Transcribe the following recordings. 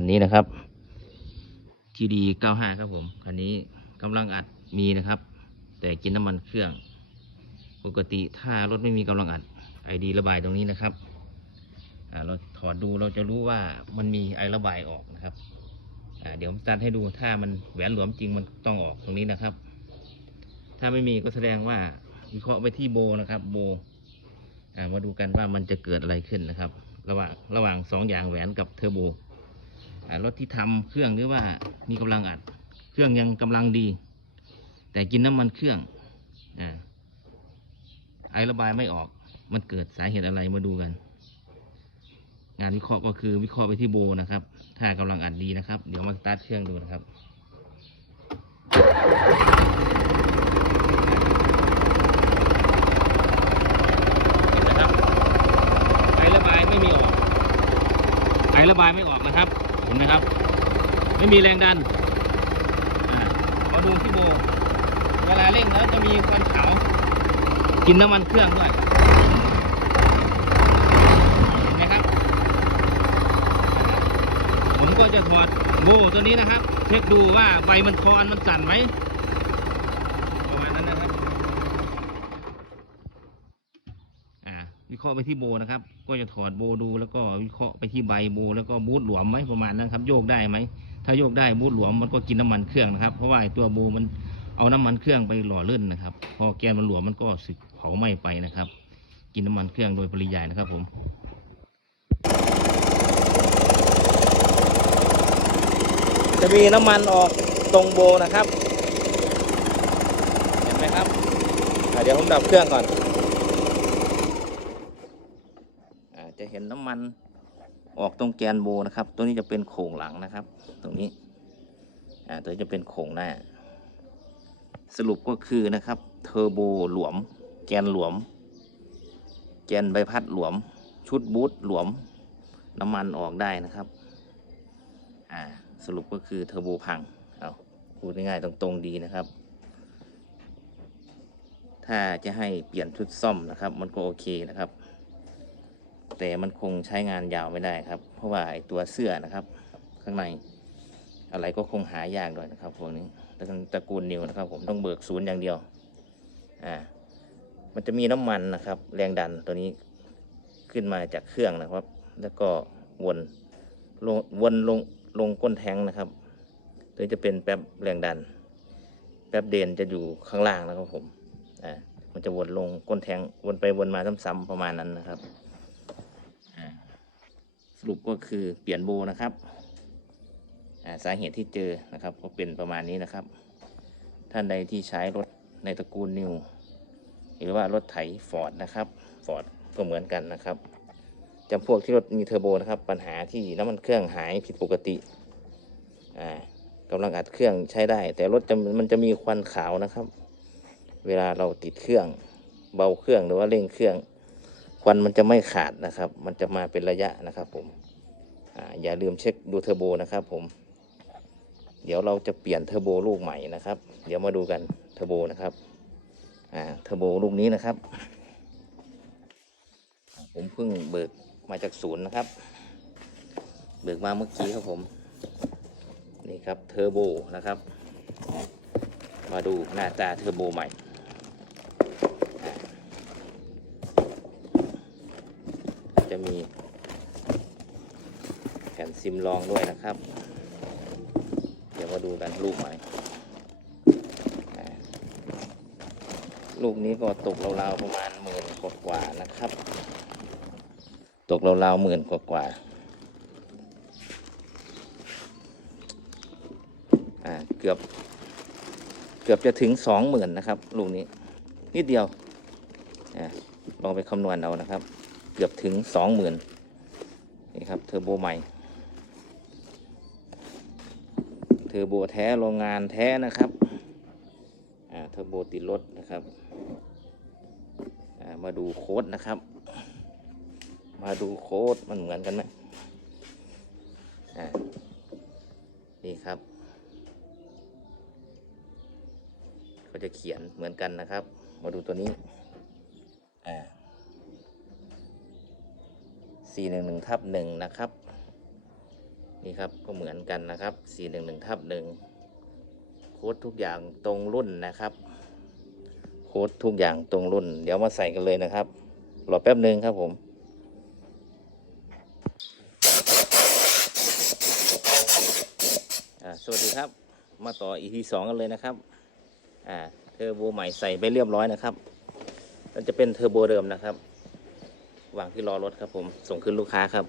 คันนี้นะครับทีดี95 ครับผม คันนี้กำลังอัดมีนะครับ แต่กินน้ำมันเครื่อง ปกติถ้ารถไม่มีกำลังอัดไอดีระบายตรงนี้นะครับอ่าเราถอดดูเราจะรู้ว่ามันมีไอระบายออกนะครับอ่าเดี๋ยวผมสตาร์ทให้ดูถ้ามันแหวนหลวมจริงมันต้องออกตรงนี้นะครับ ถ้าไม่มีก็แสดงว่าวิเคราะห์ไปที่โบนะครับ โบอ่ามาดูกันว่ามันจะเกิดอะไรขึ้นนะครับ ระหว่างระหว่างสองอย่างแหวนกับเทอร์โบ รถที่ทำเครื่องหรือว่ามีกำลังอัด เครื่องยังกำลังดี แต่กินน้ำมันเครื่องอไอระบายไม่ออก มันเกิดสาเหตุอะไรมาดูกัน งานวิเคราะห์ก็คือวิเคราะห์ไปที่โบนะครับ ถ้ากำลังอัดดีนะครับ เดี๋ยวมาสตาร์ทเครื่องดูนะครับเห็นไหมครับไอระบายไม่มีออก ไอระบายไม่ออกนะครับ เห็นไหมครับ ไม่มีแรงดันอ่ามาดูที่โบ เวลาเร่งแล้วจะมีควันขาวกินน้ำมันเครื่องด้วยนะครับ ผมก็จะถอดโบตัวนี้นะครับ เช็คดูว่าใบมันคอนมันสั่นไหมประมาณนั้นนะครับ อ่า วิ เคราะห์ไปที่โบนะครับ ก็จะถอดโบดูแล้วก็วิเคราะห์ไปที่ใบโบ แล้วก็บูทหลวมไหมประมาณนั้นครับโยกได้ไหมถ้าโยกได้บูทหลวมมันก็กินน้ำมันเครื่องนะครับ เพราะว่าตัวโบมันเอาน้ำมันเครื่องไปหล่อเลื่นนะครับ พอแกนมันหลวมมันก็สึกเผาไหม้ไปนะครับ กินน้ำมันเครื่องโดยปริยายนะครับผมจะมีน้ำมันออกตรงโบนะครับ เห็นไหมครับ เดี๋ยวผมดับเครื่องก่อนอาจะ เห็นน้ำมันออกตรงแกนโบนะครับ ตัวนี้จะเป็นโครงหลังนะครับ ตรงนี้อ่าตัวนี้จะเป็นโครงหน้า สรุปก็คือนะครับเทอร์โบหลวม แกนหลวม แกนใบพัดหลวม ชุดบูทหลวม น้ำมันออกได้นะครับอ่าสรุปก็คือเทอร์โบพังเอาพูดง่ายๆตรงๆดีนะครับ ถ้าจะให้เปลี่ยนชุดซ่อมนะครับ มันก็โอเคนะครับ แต่มันคงใช้งานยาวไม่ได้ครับ เพราะว่าไอ้ตัวเสื้อนะครับ ข้างในอะไรก็คงหายากหน่อยนะครับพวกนี้ตระตระกูลนิวนะครับ ผมต้องเบิกศูนย์อย่างเดียวอ่ามันจะมีน้ำมันนะครับ แรงดันตัวนี้ขึ้นมาจากเครื่องนะครับ แล้วก็วนลงวนลงลงก้นแทงนะครับตัวจะเป็นแป๊บแรงดัน แป๊บเดนจะอยู่ข้างล่างนะครับผมอ่ามันจะวนลงก้นแทงวนไปวนมาซ้ำๆประมาณนั้นนะครับ รุปก็คือเปลี่ยนโบนะครับสาเหตุที่เจอนะครับก็เป็นประมาณนี้นะครับ ท่านใดที่ใช้รถในตระกูลนิวหรือว่ารถไถฟอร์ดนะครับฟอร์ดก็เหมือนกันนะครับจำพวกที่รถมีเทอร์โบนะครับ ปัญหาที่น้ำมันเครื่องหายผิดปกติอ่ากำลังอัดเครื่องใช้ได้ แต่รถจะมันจะมีควันขาวนะครับ เวลาเราติดเครื่องเบาเครื่องหรือว่าเร่งเครื่อง วันมันจะไม่ขาดนะครับ มันจะมาเป็นระยะนะครับผมออย่าลืมเช็คดูเทอร์โบนะครับผม เดี๋ยวเราจะเปลี่ยนเทอร์โบลูกใหม่นะครับ เดี๋ยวมาดูกันเทอร์โบนะครับเทอร์โบลูกนี้นะครับ ผมเพิ่งเบิกมาจากศูนย์นะครับ เบิกมาเมื่อกี้ครับผม นี่ครับเทอร์โบนะครับ มาดูหน้าตาเทอร์โบใหม่อ่าจะ มีแผ่นซิมลองด้วยนะครับ เดี๋ยวมาดูกันลูกใหม่ลูกนี้ก็ตกราวๆประมาณหมื่นกว่าๆนะครับ ตกราวๆหมื่นกว่าๆอ่าเกือบเกือบจะถึงสองหมื่นนะครับ ลูกนี้นิดเดียวอลองไปคำนวณเอานะครับ เกือบถึงสองหมื่นนี่ครับเทอร์โบใหม่ เทอร์โบแท้โรงงานแท้นะครับอ่าเทอร์โบติดรถนะครับอ่ามาดูโค้ดนะครับ มาดูโค้ดมันเหมือนกันไหมอ่านี่ครับก็จะเขียนเหมือนกันนะครับ มาดูตัวนี้อ่า สี่หนึ่งหนึ่งทับหนึ่งนะครับ นี่ครับก็เหมือนกันนะครับ 411ทับหนึ่งโค้ดทุกอย่างตรงรุ่นนะครับ โค้ดทุกอย่างตรงรุ่น เดี๋ยวมาใส่กันเลยนะครับ รอแป๊บหนึ่งครับผมสวัสดีครับมาต่อ EP สองกันเลยนะครับอ่าเทอร์โบใหม่ใส่ไปเรียบร้อยนะครับมันจะเป็นเทอร์โบเดิมนะครับ วางที่ล้อรถครับผมส่งขึ้นลูกค้าครับ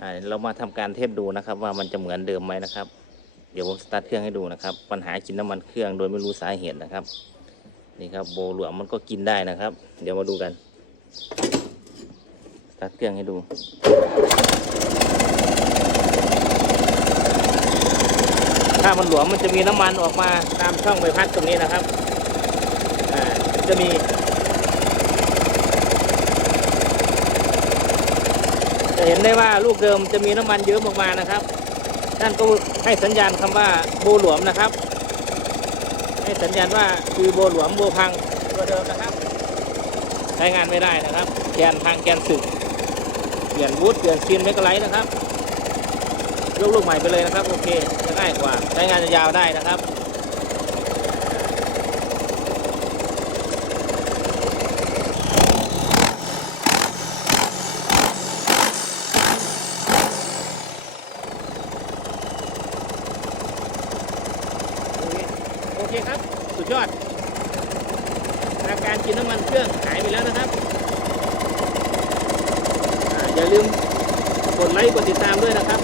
อ่าเรามาทำการเทสดูนะครับ ว่ามันจะเหมือนเดิมไหมนะครับ เดี๋ยวผมสตาร์ทเครื่องให้ดูนะครับ ปัญหากินน้ำมันเครื่องโดยไม่รู้สาเหตุนะครับ นี่ครับโบหลวมมันก็กินได้นะครับ เดี๋ยวมาดูกันสตาร์ทเครื่องให้ดูถ้ามันหลวมมันจะมีน้ำมันออกมาตามช่องใบพัดตรงนี้นะครับอ่าจะมี จะ เห็นได้ว่าลูกเดิมจะมีน้ำมันเยอะออกมานะครับนั่นก็ให้สัญญาณคำว่าโบหลวมนะครับ ให้สัญญาณว่าคือโบหลวมโบพังตัวเดิมนะครับใช้งานไม่ได้นะครับแกนพังแกนสึกเปลี่ยนบูทเปลี่ยนซีนเมกะไลท์นะครับยกลูกใหม่ไปเลยนะครับ โอเคจะง่ายกว่าใช้งานจะยาวได้นะครับ โอเคโอ เคครับ สุดยอด อาการกินน้ำมันเครื่องหายไปแล้วนะครับออย่าลืมกดไลค์กดติดตามด้วยนะครับ